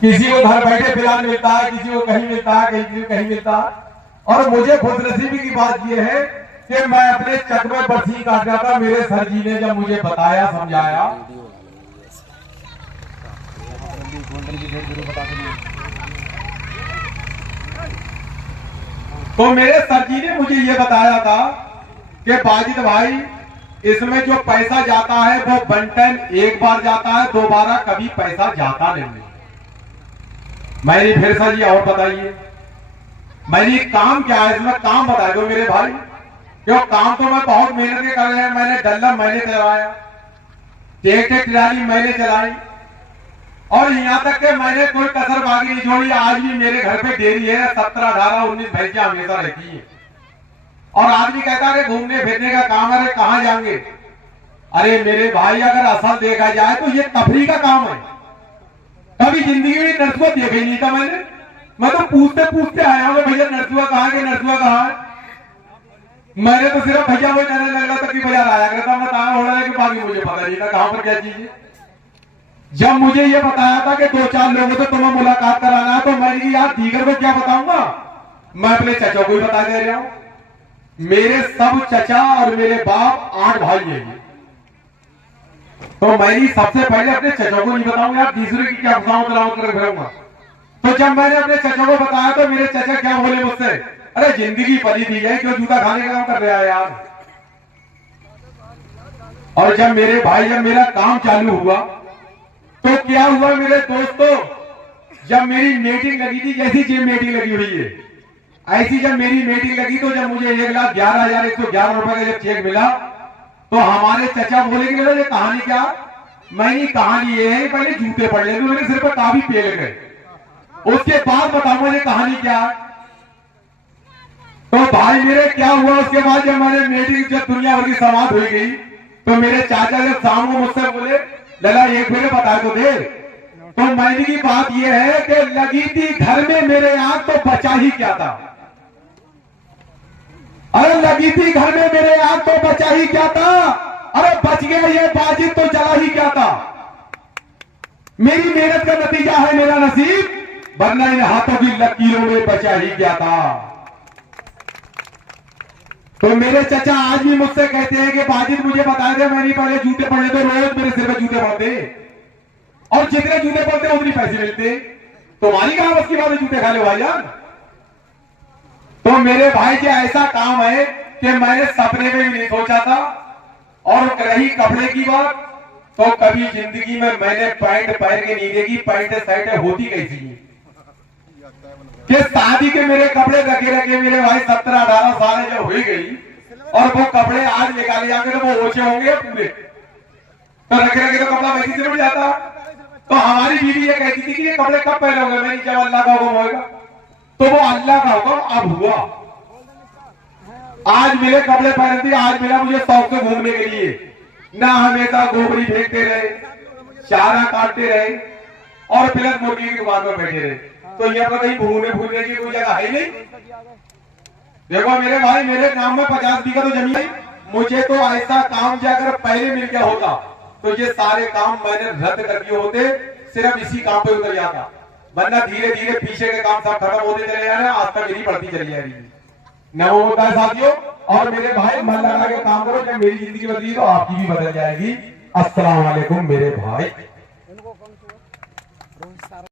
किसी को घर बैठे प्लान मिलता है, किसी को कहीं मिलता है, किसी को कहीं मिलता है। और मुझे खुशनसीबी की बात यह है कि मैं अपने चक में बरसी काट रहा था, मेरे सर जी ने जब मुझे बताया, समझाया, तो मेरे सर जी ने मुझे ये बताया था कि बाजिद भाई, इसमें जो पैसा जाता है वो वन टाइम एक बार जाता है, दोबारा कभी पैसा जाता नहीं। मैंने फिर सर जी और बताइए, मैंने काम क्या है इसमें, काम बता दो मेरे भाई। क्यों, काम तो मैं बहुत मेहनत के कर रहे हैं। मैंने डल्ला मैंने चलाया, ट्रैक्टर ट्राली मैंने चलाई, और यहाँ तक के मैंने कोई कसर बाकी नहीं छोड़ी। आज भी मेरे घर पे डेयरी है, 17, 18, 19 भैंसियां हमेशा रहती है। और आदमी कहता है घूमने फिरने का काम है, कहां जाएंगे? अरे मेरे भाई, अगर असल देखा जाए तो ये तफरी का काम है। कभी जिंदगी में नर्सुआ देखा ही नहीं था मैंने। मैं तो पूछते पूछते आया हूँ, भैया नर्सुआ कहाँ है, नर्सुआ कहाँ है? मैंने तो सिर्फ भैया वो कहने लग रहा था कि बाजार आया करता, मैं कहाँ हो रहा है कि बाकी मुझे पता नहीं था कहां पर क्या चीज है। जब मुझे ये बताया था कि 2-4 लोगों से तुम्हें मुलाकात कराना है, तो मैंने यार दीगर को क्या बताऊंगा, मैं अपने चचा को ही बता दे रहा हूं। मेरे सब चचा और मेरे बाप 8 भाई हैं, तो मैंने सबसे पहले अपने चचा को नहीं बताऊंगा यार, दूसरे की क्या बताऊं कर फिरूंगा। तो जब मैंने अपने चचा को बताया तो मेरे चचा क्या बोले मुझसे, अरे जिंदगी पली दी है, क्यों जूता खाने का काम कर रहा है यार। और जब मेरे भाई, जब मेरा काम चालू हुआ तो क्या हुआ मेरे दोस्तों, जब मेरी मीटिंग लगी थी, जैसी जिम मीटिंग लगी हुई है ऐसी जब मेरी मीटिंग लगी, तो जब मुझे 1,11,111 रुपए का जब चेक मिला, तो हमारे चचा बोले कि ये कहानी क्या। मैंने कहानी ये है, पहले जूते पड़ ले, मेरे सिर पर काफी पेल गए, उसके बाद बताऊंगा ये कहानी क्या। तो भाई मेरे क्या हुआ, उसके बाद जब मैंने मीटिंग, जब दुनिया भर की समाप्त हो गई, तो मेरे चाचा जब शाम को मुझसे बोले, लला एक मेरे बता तो दे। तो मैंने की बात यह है कि लगी थी घर में मेरे आंख, तो बचा ही क्या था। अरे लगी थी घर में मेरे आंख, तो बचा ही क्या था। अरे बच गया ये बाजिद, तो जला ही क्या था। मेरी मेहनत का नतीजा है मेरा नसीब, वरना इन हाथों की लकीरों में बचा ही क्या था। तो मेरे चचा आज भी मुझसे कहते हैं कि बाजिद मुझे बता दे, मैंने पहले जूते पड़े तो रोज मेरे सिर पे जूते पड़ते, और जितने जूते पड़ते उतनी पैसे मिलते। तुम्हारी कहां बस की बात है जूते खा लो भाई यार। तो मेरे भाई जी ऐसा काम है कि मैंने सपने में भी नहीं सोचा था। और रही कपड़े की बात, तो कभी जिंदगी में मैंने पैंट पहन के नहीं देखी, पैंट शर्ट होती कैसी कि शादी के मेरे कपड़े रखे रखे मेरे भाई 17-18 साल जब हुई गई, और वो कपड़े आज निकाले जाकर तो वो ओछे होंगे पूरे, तो रखे रखे तो कपड़ा वैसी से मिल जाता। तो हमारी बीवी ये कहती थी कि ये कपड़े कब पहनोगे, मैंने जब अल्लाह का हुक्म होगा। तो वो अल्लाह का हुक्म अब हुआ, आज मेरे कपड़े पहनती, आज मेरा मुझे शौक से घूमने के लिए, ना हमेशा गोबरी फेंकते रहे, चारा काटते रहे, और प्लस मुर्गी की दुकान में बैठे रहे। तो यहाँ पर कहीं घूमने फूलने की कोई जगह है नहीं। देखो मेरे भाई, मेरे नाम में 50 बीघा तो जमीन है। मुझे तो ऐसा काम जो अगर पहले मिल गया होता, तो ये सारे काम मैंने रद्द कर दिए होते, सिर्फ इसी काम पे उतर जाता, वरना धीरे धीरे पीछे के काम सब खत्म होते चले जा रहे हैं, आज तक मेरी बढ़ती चली जा रही है। न वो होता है साथियों। और मेरे भाई मन लगा के काम करो, जब मेरी जिंदगी बदली तो आपकी भी बदल जाएगी। अस्सलाम वालेकुम मेरे भाई।